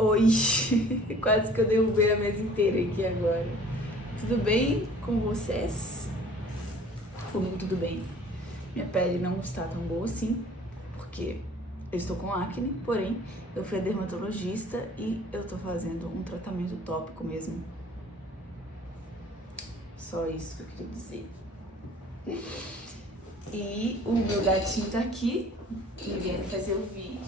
Oi, quase que eu derrubei a mesa inteira aqui agora. Tudo bem com vocês? Comigo tudo bem. Minha pele não está tão boa assim, porque eu estou com acne, porém eu fui a dermatologista e eu tô fazendo um tratamento tópico mesmo. Só isso que eu queria dizer. E o meu gatinho tá aqui, querendo fazer o vídeo.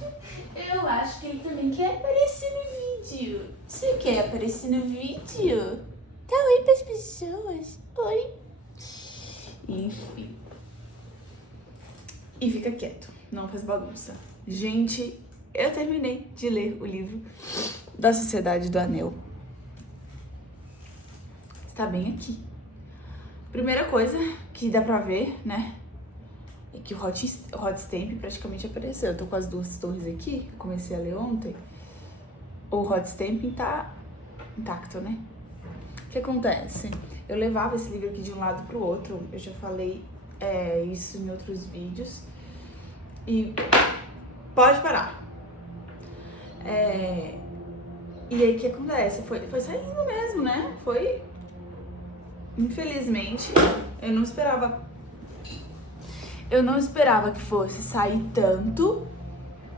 Eu acho que ele também quer aparecer no vídeo. Você quer aparecer no vídeo? Dá oi pras pessoas. Oi. Enfim. E fica quieto, não faz bagunça. Gente, eu terminei de ler o livro da Sociedade do Anel. Está bem aqui. Primeira coisa que dá pra ver, né? É que o Hot Stamp praticamente apareceu. Eu tô com as duas torres aqui, comecei a ler ontem. O Hot Stamp tá intacto, né? O que acontece? Eu levava esse livro aqui de um lado pro outro, eu já falei isso em outros vídeos. E pode parar. E aí o que acontece? Foi saindo mesmo, né? Foi. Infelizmente, eu não esperava que fosse sair tanto,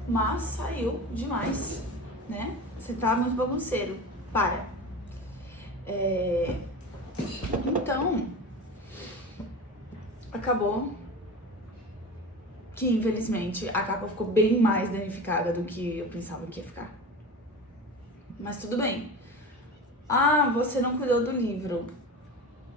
mas saiu demais, né? Você tá muito bagunceiro. Para. Então, acabou que, infelizmente, a capa ficou bem mais danificada do que eu pensava que ia ficar. Mas tudo bem. Ah, você não cuidou do livro.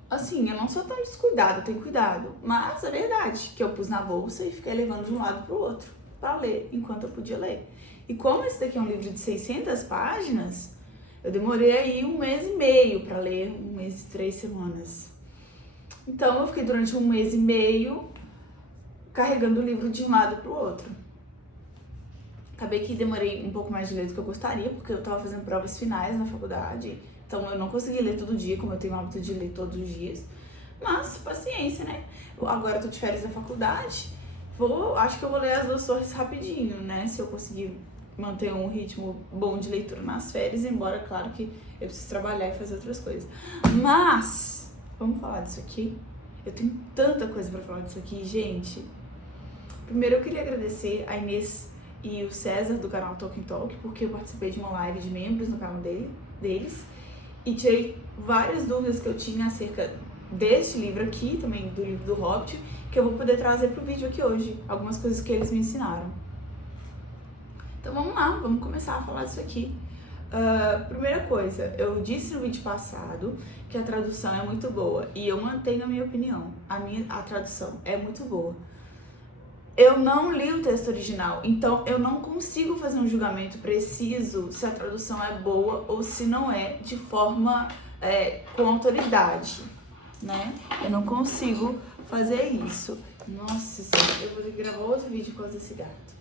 Assim, eu não sou tão descuidada, eu tenho cuidado. Mas é verdade que eu pus na bolsa e fiquei levando de um lado pro outro pra ler, enquanto eu podia ler. E como esse daqui é um livro de 600 páginas, eu demorei aí 1 mês e meio pra ler, 1 mês e 3 semanas. Então eu fiquei durante 1 mês e meio carregando o livro de um lado pro outro. Acabei que demorei um pouco mais de ler do que eu gostaria, porque eu tava fazendo provas finais na faculdade. Então eu não consegui ler todo dia, como eu tenho o hábito de ler todos os dias. Mas, paciência, né? Agora eu tô de férias da faculdade. Acho que eu vou ler as duas torres rapidinho, né? Se eu conseguir manter um ritmo bom de leitura nas férias, embora, claro, que eu preciso trabalhar e fazer outras coisas. Mas, vamos falar disso aqui? Eu tenho tanta coisa pra falar disso aqui, gente. Primeiro eu queria agradecer a Inês e o César do canal Tolkien Talk, porque eu participei de uma live de membros no canal deles e tirei várias dúvidas que eu tinha acerca deste livro aqui, também do livro do Hobbit, que eu vou poder trazer pro vídeo aqui hoje, algumas coisas que eles me ensinaram. Então vamos lá, vamos começar a falar disso aqui. Primeira coisa, eu disse no vídeo passado que a tradução é muito boa e eu mantenho a minha opinião, a tradução é muito boa. Eu não li o texto original, então eu não consigo fazer um julgamento preciso se a tradução é boa ou se não é, de forma com autoridade, né? Eu não consigo fazer isso. Nossa senhora, eu vou ter que gravar outro vídeo por causa desse gato.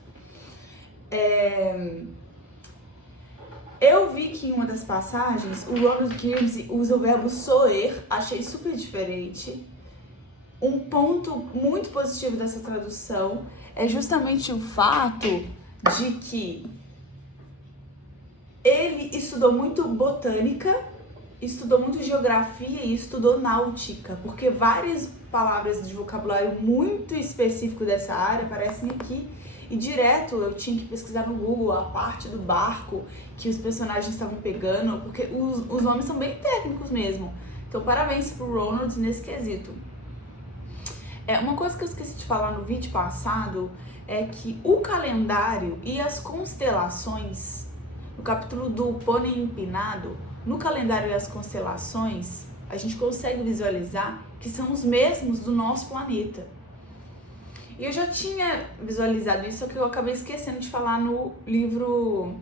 Eu vi que em uma das passagens o Ronald Gibbs usa o verbo soer, achei super diferente. Um ponto muito positivo dessa tradução é justamente o fato de que ele estudou muito botânica, estudou muito geografia e estudou náutica, porque várias palavras de vocabulário muito específico dessa área aparecem aqui. E direto eu tinha que pesquisar no Google a parte do barco que os personagens estavam pegando, porque os nomes são bem técnicos mesmo. Então parabéns pro Ronald nesse quesito. Uma coisa que eu esqueci de falar no vídeo passado é que o calendário e as constelações, no capítulo do Pônei Empinado, no calendário e as constelações, a gente consegue visualizar que são os mesmos do nosso planeta. E eu já tinha visualizado isso, só que eu acabei esquecendo de falar no livro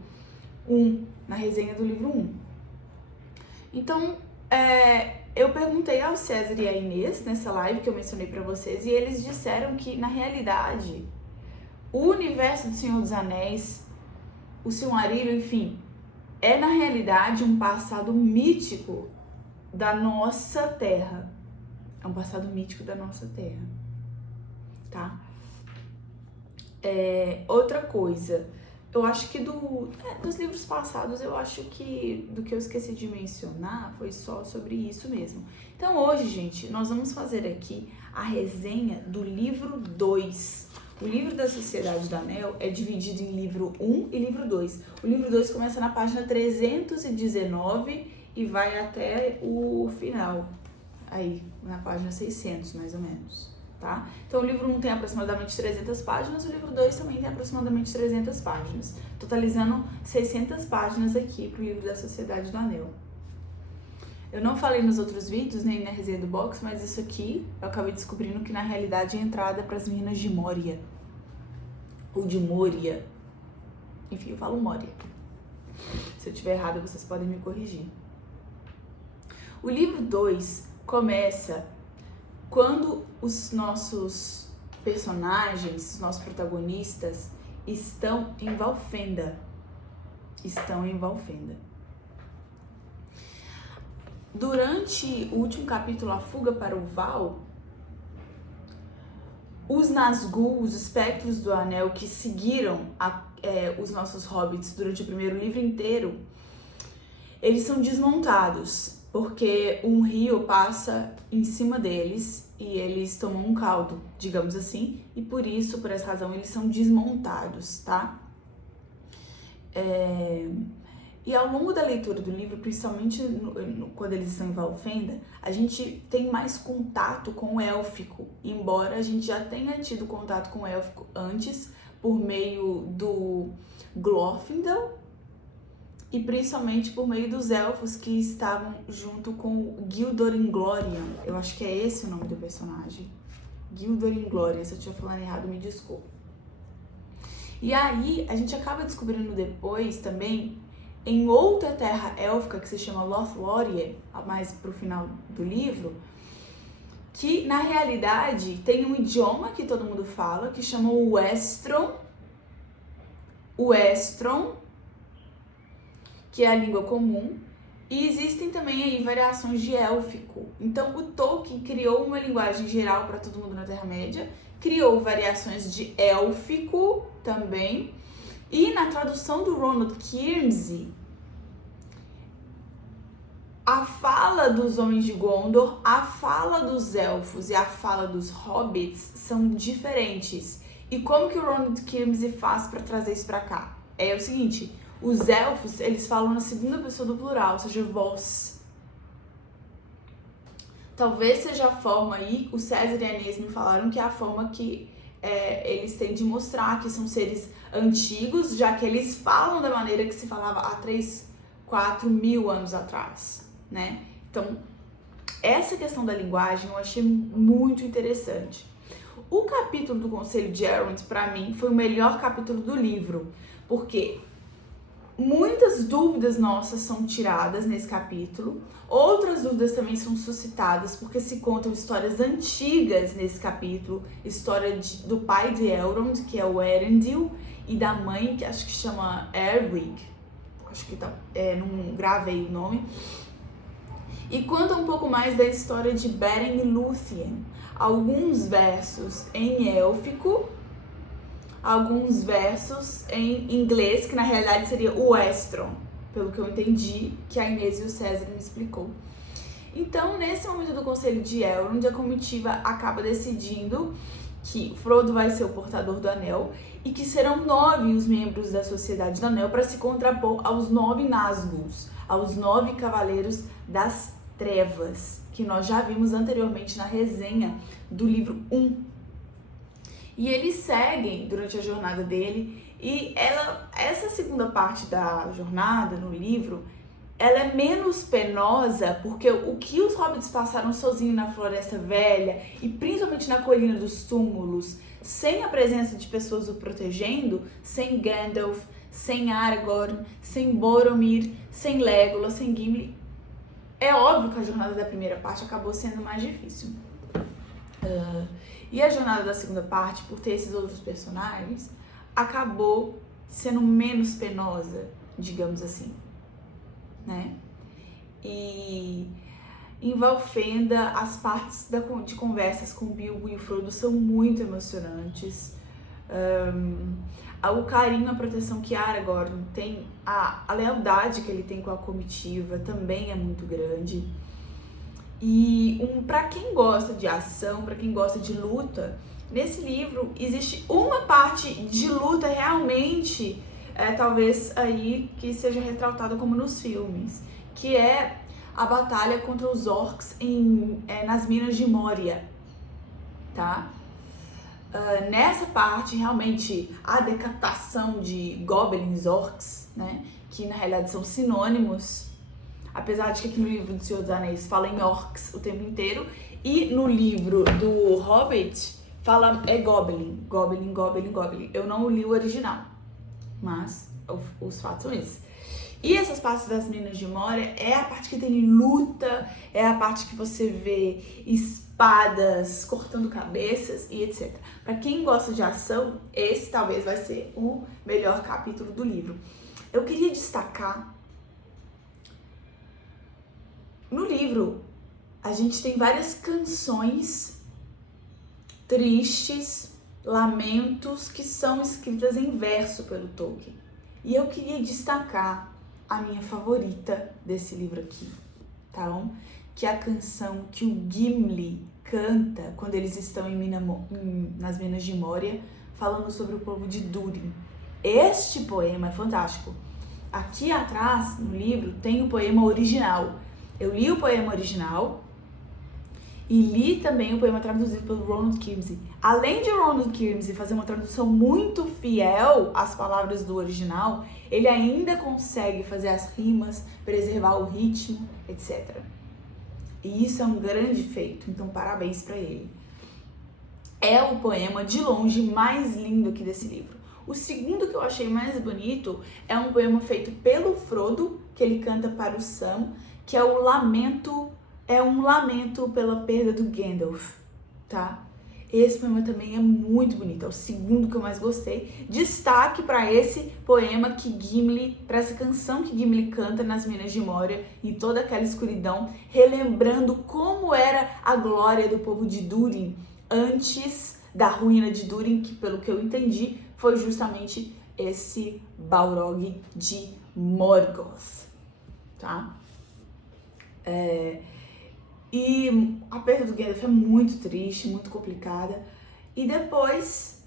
1, na resenha do livro 1. Então, eu perguntei ao César e à Inês nessa live que eu mencionei pra vocês e eles disseram que, na realidade, o universo do Senhor dos Anéis, o Silmarillion, enfim, é na realidade um passado mítico da nossa Terra. É um passado mítico da nossa Terra, tá? Outra coisa, Eu acho que dos livros passados, eu acho que do que eu esqueci de mencionar foi só sobre isso mesmo. Então hoje, gente, nós vamos fazer aqui a resenha do livro 2. O livro da Sociedade do Anel é dividido em livro 1 e livro 2. O livro 2 começa na página 319 e vai até o final, aí na página 600 mais ou menos. Tá? Então o livro 1 tem aproximadamente 300 páginas, o livro 2 também tem aproximadamente 300 páginas, totalizando 600 páginas aqui para o livro da Sociedade do Anel. Eu não falei nos outros vídeos, nem na resenha do box, mas isso aqui eu acabei descobrindo que na realidade é a entrada para as Minas de Moria, ou de Moria, enfim, eu falo Moria. Se eu estiver errado, vocês podem me corrigir. O livro 2 começa quando os nossos personagens, os nossos protagonistas, estão em Valfenda. Durante o último capítulo, A Fuga para o Val, os Nazgûl, os espectros do Anel que seguiram os nossos hobbits durante o primeiro livro inteiro, eles são desmontados, porque um rio passa em cima deles e eles tomam um caldo, digamos assim, e por essa razão, eles são desmontados, tá? E ao longo da leitura do livro, principalmente quando eles estão em Valfenda, a gente tem mais contato com o élfico, embora a gente já tenha tido contato com o élfico antes, por meio do Glorfindel, e principalmente por meio dos elfos que estavam junto com Gildor Inglorion. Eu acho que é esse o nome do personagem. Gildor Inglorion, se eu estiver falando errado, me desculpe. E aí, a gente acaba descobrindo depois também, em outra terra élfica que se chama Lothlórien, mais pro final do livro, que na realidade tem um idioma que todo mundo fala, que chama o Westron, que é a língua comum, e existem também aí variações de élfico. Então o Tolkien criou uma linguagem geral para todo mundo na Terra-média, criou variações de élfico também, e na tradução do Ronald Kinsey, a fala dos homens de Gondor, a fala dos elfos e a fala dos hobbits são diferentes. E como que o Ronald Kinsey faz para trazer isso para cá? É o seguinte: os elfos, eles falam na segunda pessoa do plural, ou seja, vós. Talvez seja a forma aí, o César e a Inês me falaram que é a forma que eles têm de mostrar que são seres antigos, já que eles falam da maneira que se falava há 3, 4 mil anos atrás, né? Então, essa questão da linguagem eu achei muito interessante. O capítulo do Conselho de Elrond, para mim, foi o melhor capítulo do livro, porque muitas dúvidas nossas são tiradas nesse capítulo, outras dúvidas também são suscitadas porque se contam histórias antigas nesse capítulo, história do pai de Elrond, que é o Erendil, e da mãe, que acho que chama Eärendil, acho que não gravei o nome, e conta um pouco mais da história de Beren e Lúthien, alguns versos em élfico, alguns versos em inglês, que na realidade seria o Westron, pelo que eu entendi, que a Inês e o César me explicou. Então, nesse momento do Conselho de Elrond, a comitiva acaba decidindo que Frodo vai ser o portador do Anel e que serão 9 os membros da Sociedade do Anel para se contrapor aos 9 Nazgûl, aos 9 Cavaleiros das Trevas, que nós já vimos anteriormente na resenha do livro 1. E eles seguem durante a jornada dele, e essa segunda parte da jornada no livro, ela é menos penosa, porque o que os hobbits passaram sozinhos na Floresta Velha, e principalmente na Colina dos Túmulos, sem a presença de pessoas o protegendo, sem Gandalf, sem Aragorn, sem Boromir, sem Legolas, sem Gimli, é óbvio que a jornada da primeira parte acabou sendo mais difícil. E a jornada da segunda parte, por ter esses outros personagens, acabou sendo menos penosa, digamos assim, né? E em Valfenda, as partes de conversas com Bilbo e o Frodo são muito emocionantes. o carinho, a proteção que Aragorn tem, a lealdade que ele tem com a comitiva também é muito grande. E pra quem gosta de ação, pra quem gosta de luta, nesse livro existe uma parte de luta realmente, talvez aí que seja retratada como nos filmes, que é a batalha contra os orcs nas minas de Moria, tá? Nessa parte, realmente, a decapitação de goblins, orcs, né, que na realidade são sinônimos, apesar de que aqui no livro do Senhor dos Anéis fala em orcs o tempo inteiro, e no livro do Hobbit fala goblin, goblin, goblin, goblin. Eu não li o original, mas os fatos são esses. E essas partes das Minas de Moria é a parte que tem luta, é a parte que você vê espadas cortando cabeças e etc. Para quem gosta de ação, esse talvez vai ser o melhor capítulo do livro. Eu queria destacar, no livro, a gente tem várias canções tristes, lamentos, que são escritas em verso pelo Tolkien. E eu queria destacar a minha favorita desse livro aqui, tá bom? Que é a canção que o Gimli canta quando eles estão nas Minas de Moria, falando sobre o povo de Durin. Este poema é fantástico. Aqui atrás, no livro, tem o poema original. Eu li o poema original e li também o poema traduzido pelo Ronald Kimsey. Além de Ronald Kimsey fazer uma tradução muito fiel às palavras do original, ele ainda consegue fazer as rimas, preservar o ritmo, etc. E isso é um grande feito, então parabéns para ele. É o poema de longe mais lindo aqui desse livro. O segundo que eu achei mais bonito é um poema feito pelo Frodo, que ele canta para o Sam, que é um lamento pela perda do Gandalf, tá? Esse poema também é muito bonito, é o segundo que eu mais gostei. Destaque para esse poema para essa canção que Gimli canta nas Minas de Moria, em toda aquela escuridão, relembrando como era a glória do povo de Durin antes da ruína de Durin, que pelo que eu entendi, foi justamente esse Balrog de Morgoth, tá? E a perda do Gandalf é muito triste, muito complicada. E depois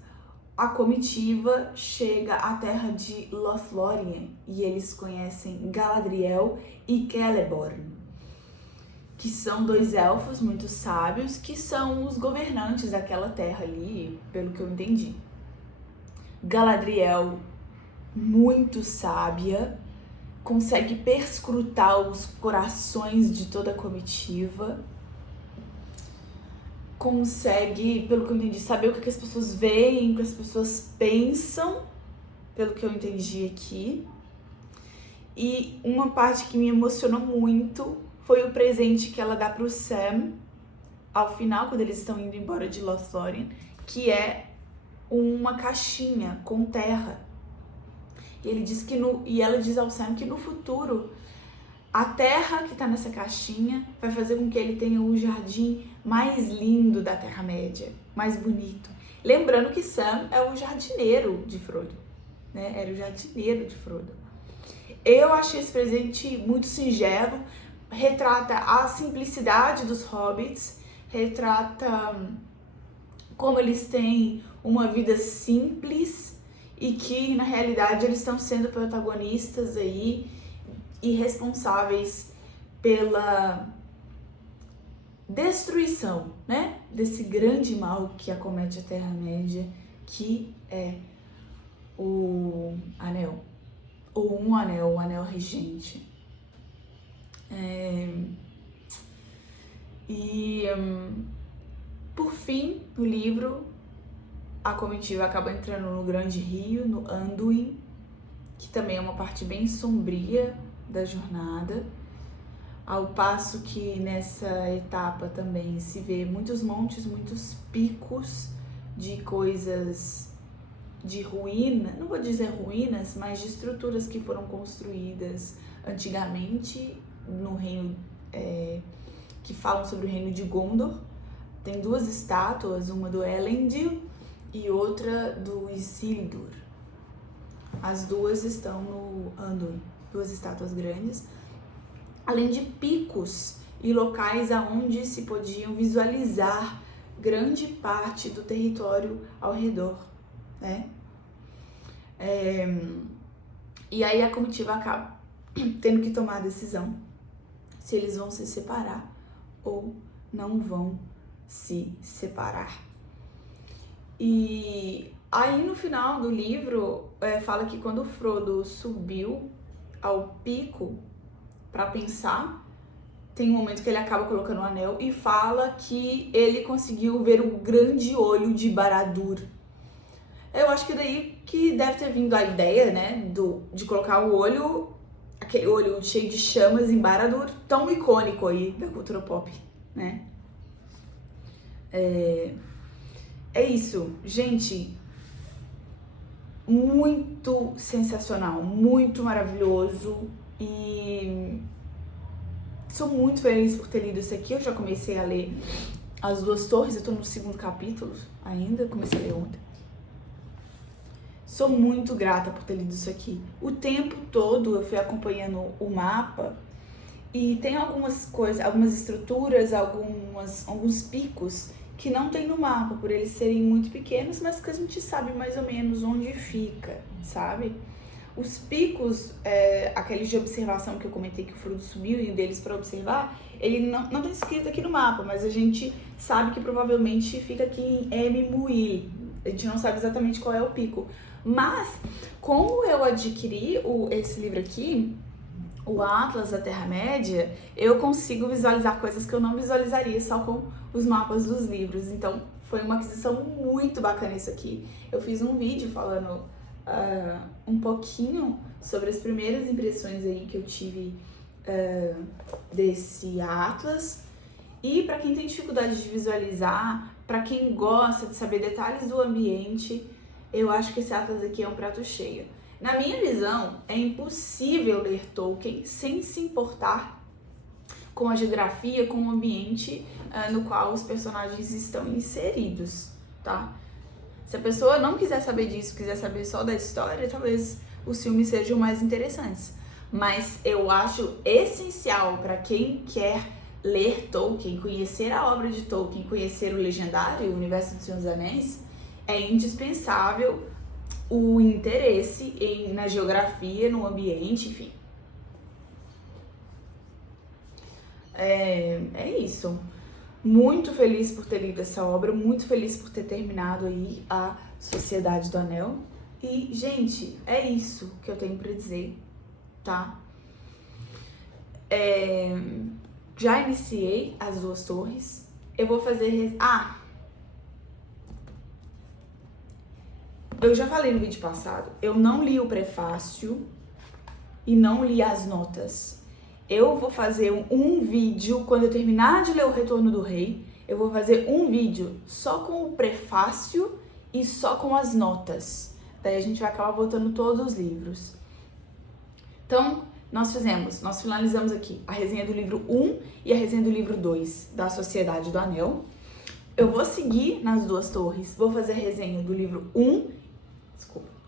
a comitiva chega à terra de Lothlórien e eles conhecem Galadriel e Celeborn, que são dois elfos muito sábios, que são os governantes daquela terra ali, pelo que eu entendi. Galadriel, muito sábia, consegue perscrutar os corações de toda a comitiva, consegue, pelo que eu entendi, saber o que as pessoas veem, o que as pessoas pensam, pelo que eu entendi aqui. E uma parte que me emocionou muito foi o presente que ela dá pro Sam ao final, quando eles estão indo embora de Lothlórien, que é uma caixinha com terra. E ela diz ao Sam que no futuro a terra que tá nessa caixinha vai fazer com que ele tenha o jardim mais lindo da Terra-média, mais bonito. Lembrando que Sam é o jardineiro de Frodo, né? Era o jardineiro de Frodo. Eu achei esse presente muito singelo, retrata a simplicidade dos hobbits, retrata como eles têm uma vida simples e que, na realidade, eles estão sendo protagonistas aí e responsáveis pela destruição, né, desse grande mal que acomete a Terra-média, que é o Anel, ou um anel, o Anel Regente. Por fim, no livro, a comitiva acaba entrando no Grande Rio, no Anduin, que também é uma parte bem sombria da jornada, ao passo que nessa etapa também se vê muitos montes, muitos picos de coisas de ruína, não vou dizer ruínas, mas de estruturas que foram construídas antigamente no reino, que falam sobre o reino de Gondor. Tem duas estátuas, uma do Elendil e outra do Isildur. As duas estão no Anduin, duas estátuas grandes, além de picos e locais aonde se podiam visualizar grande parte do território ao redor, né? E aí a comitiva acaba tendo que tomar a decisão se eles vão se separar ou não vão se separar. E aí no final do livro fala que quando o Frodo subiu ao pico para pensar, tem um momento que ele acaba colocando o anel e fala que ele conseguiu ver o grande olho de Barad-dûr. Eu acho que daí que deve ter vindo a ideia, né, de colocar o olho, aquele olho cheio de chamas em Barad-dûr, tão icônico aí da cultura pop, né? É isso, gente. Muito sensacional, muito maravilhoso e sou muito feliz por ter lido isso aqui. Eu já comecei a ler As Duas Torres, eu tô no 2º capítulo ainda, comecei a ler ontem. Sou muito grata por ter lido isso aqui. O tempo todo eu fui acompanhando o mapa e tem algumas coisas, algumas estruturas, alguns picos que não tem no mapa, por eles serem muito pequenos, mas que a gente sabe mais ou menos onde fica, sabe? Os picos, aqueles de observação que eu comentei que o Frodo subiu e um deles para observar, ele não tá escrito aqui no mapa, mas a gente sabe que provavelmente fica aqui em Emyn-Muil. A gente não sabe exatamente qual é o pico. Mas, como eu adquiri esse livro aqui, o Atlas da Terra-média, eu consigo visualizar coisas que eu não visualizaria só com os mapas dos livros. Então, foi uma aquisição muito bacana isso aqui. Eu fiz um vídeo falando um pouquinho sobre as primeiras impressões aí que eu tive desse Atlas. E para quem tem dificuldade de visualizar, para quem gosta de saber detalhes do ambiente, eu acho que esse Atlas aqui é um prato cheio. Na minha visão, é impossível ler Tolkien sem se importar com a geografia, com o ambiente no qual os personagens estão inseridos, tá? Se a pessoa não quiser saber disso, quiser saber só da história, talvez os filmes sejam mais interessantes. Mas eu acho essencial para quem quer ler Tolkien, conhecer a obra de Tolkien, conhecer o Legendário, o universo do Senhor dos Anéis, é indispensável o interesse na geografia, no ambiente, enfim. É isso. Muito feliz por ter lido essa obra, muito feliz por ter terminado aí a Sociedade do Anel. E, gente, é isso que eu tenho pra dizer, tá? Já iniciei As Duas Torres. Eu vou fazer... eu já falei no vídeo passado, eu não li o prefácio e não li as notas. Eu vou fazer um vídeo, quando eu terminar de ler O Retorno do Rei, eu vou fazer um vídeo só com o prefácio e só com as notas. Daí a gente vai acabar botando todos os livros. Então, nós finalizamos aqui a resenha do livro 1 e a resenha do livro 2 da Sociedade do Anel. Eu vou seguir nas Duas Torres, vou fazer a resenha do livro 1,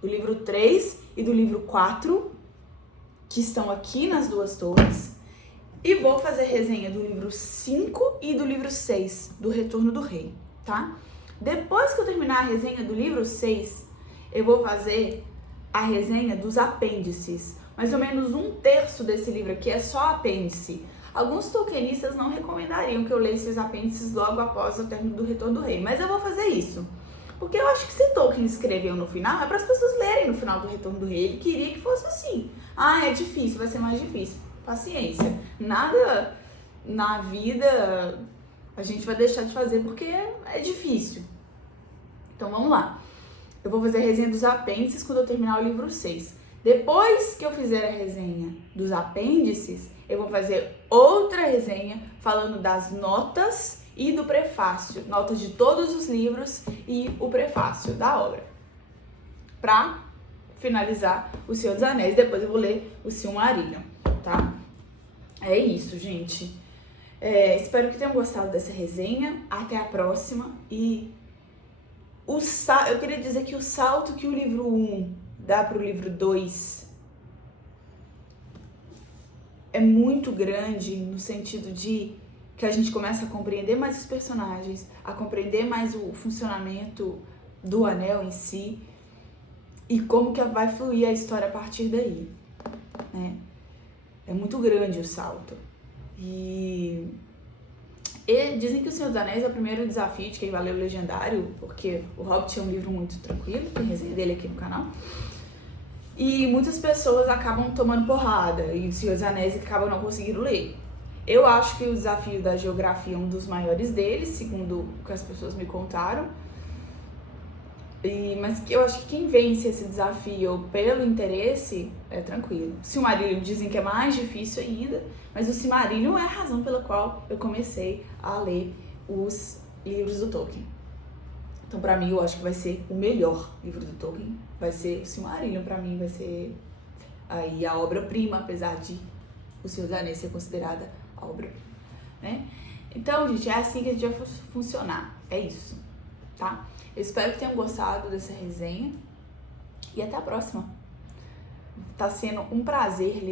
do livro 3 e do livro 4, que estão aqui nas Duas Torres, e vou fazer resenha do livro 5 e do livro 6, do Retorno do Rei, tá? Depois que eu terminar a resenha do livro 6, eu vou fazer a resenha dos apêndices. Mais ou menos 1/3 desse livro aqui é só apêndice. Alguns tolkienistas não recomendariam que eu lesse os apêndices logo após o término do Retorno do Rei, mas eu vou fazer isso. Porque eu acho que se Tolkien escreveu no final, é para as pessoas lerem no final do Retorno do Rei. Ele queria que fosse assim. É difícil, vai ser mais difícil. Paciência. Nada na vida a gente vai deixar de fazer porque é difícil. Então vamos lá. Eu vou fazer a resenha dos apêndices quando eu terminar o livro 6. Depois que eu fizer a resenha dos apêndices, eu vou fazer outra resenha falando das notas e do prefácio, notas de todos os livros e o prefácio da obra. Pra finalizar O Senhor dos Anéis, depois eu vou ler o Silmarillion, tá? É isso, gente. Espero que tenham gostado dessa resenha. Até a próxima. E eu queria dizer que o salto que o livro 1 dá para o livro 2 é muito grande no sentido de que a gente começa a compreender mais os personagens, a compreender mais o funcionamento do anel em si e como que vai fluir a história a partir daí, né? É muito grande o salto. E dizem que o Senhor dos Anéis é o primeiro desafio de quem vai ler o Legendário, porque o Hobbit é um livro muito tranquilo, tem resenha dele aqui no canal. E muitas pessoas acabam tomando porrada, e o Senhor dos Anéis acabam não conseguindo ler. Eu acho que o desafio da geografia é um dos maiores deles, segundo o que as pessoas me contaram. Mas eu acho que quem vence esse desafio pelo interesse é tranquilo. O Silmarillion dizem que é mais difícil ainda, mas o Silmarillion é a razão pela qual eu comecei a ler os livros do Tolkien. Então, pra mim, eu acho que vai ser o melhor livro do Tolkien. Vai ser o Silmarillion, pra mim, vai ser aí a obra-prima, apesar de O Senhor dos Anéis ser considerada a obra-prima, né? Então, gente, é assim que a gente vai funcionar. É isso, tá? Eu espero que tenham gostado dessa resenha e até a próxima. Tá sendo um prazer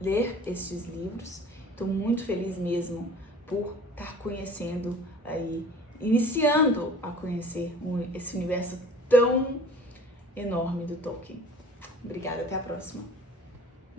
ler estes livros. Estou muito feliz mesmo por estar conhecendo aí, iniciando a conhecer esse universo tão enorme do Tolkien. Obrigada, até a próxima.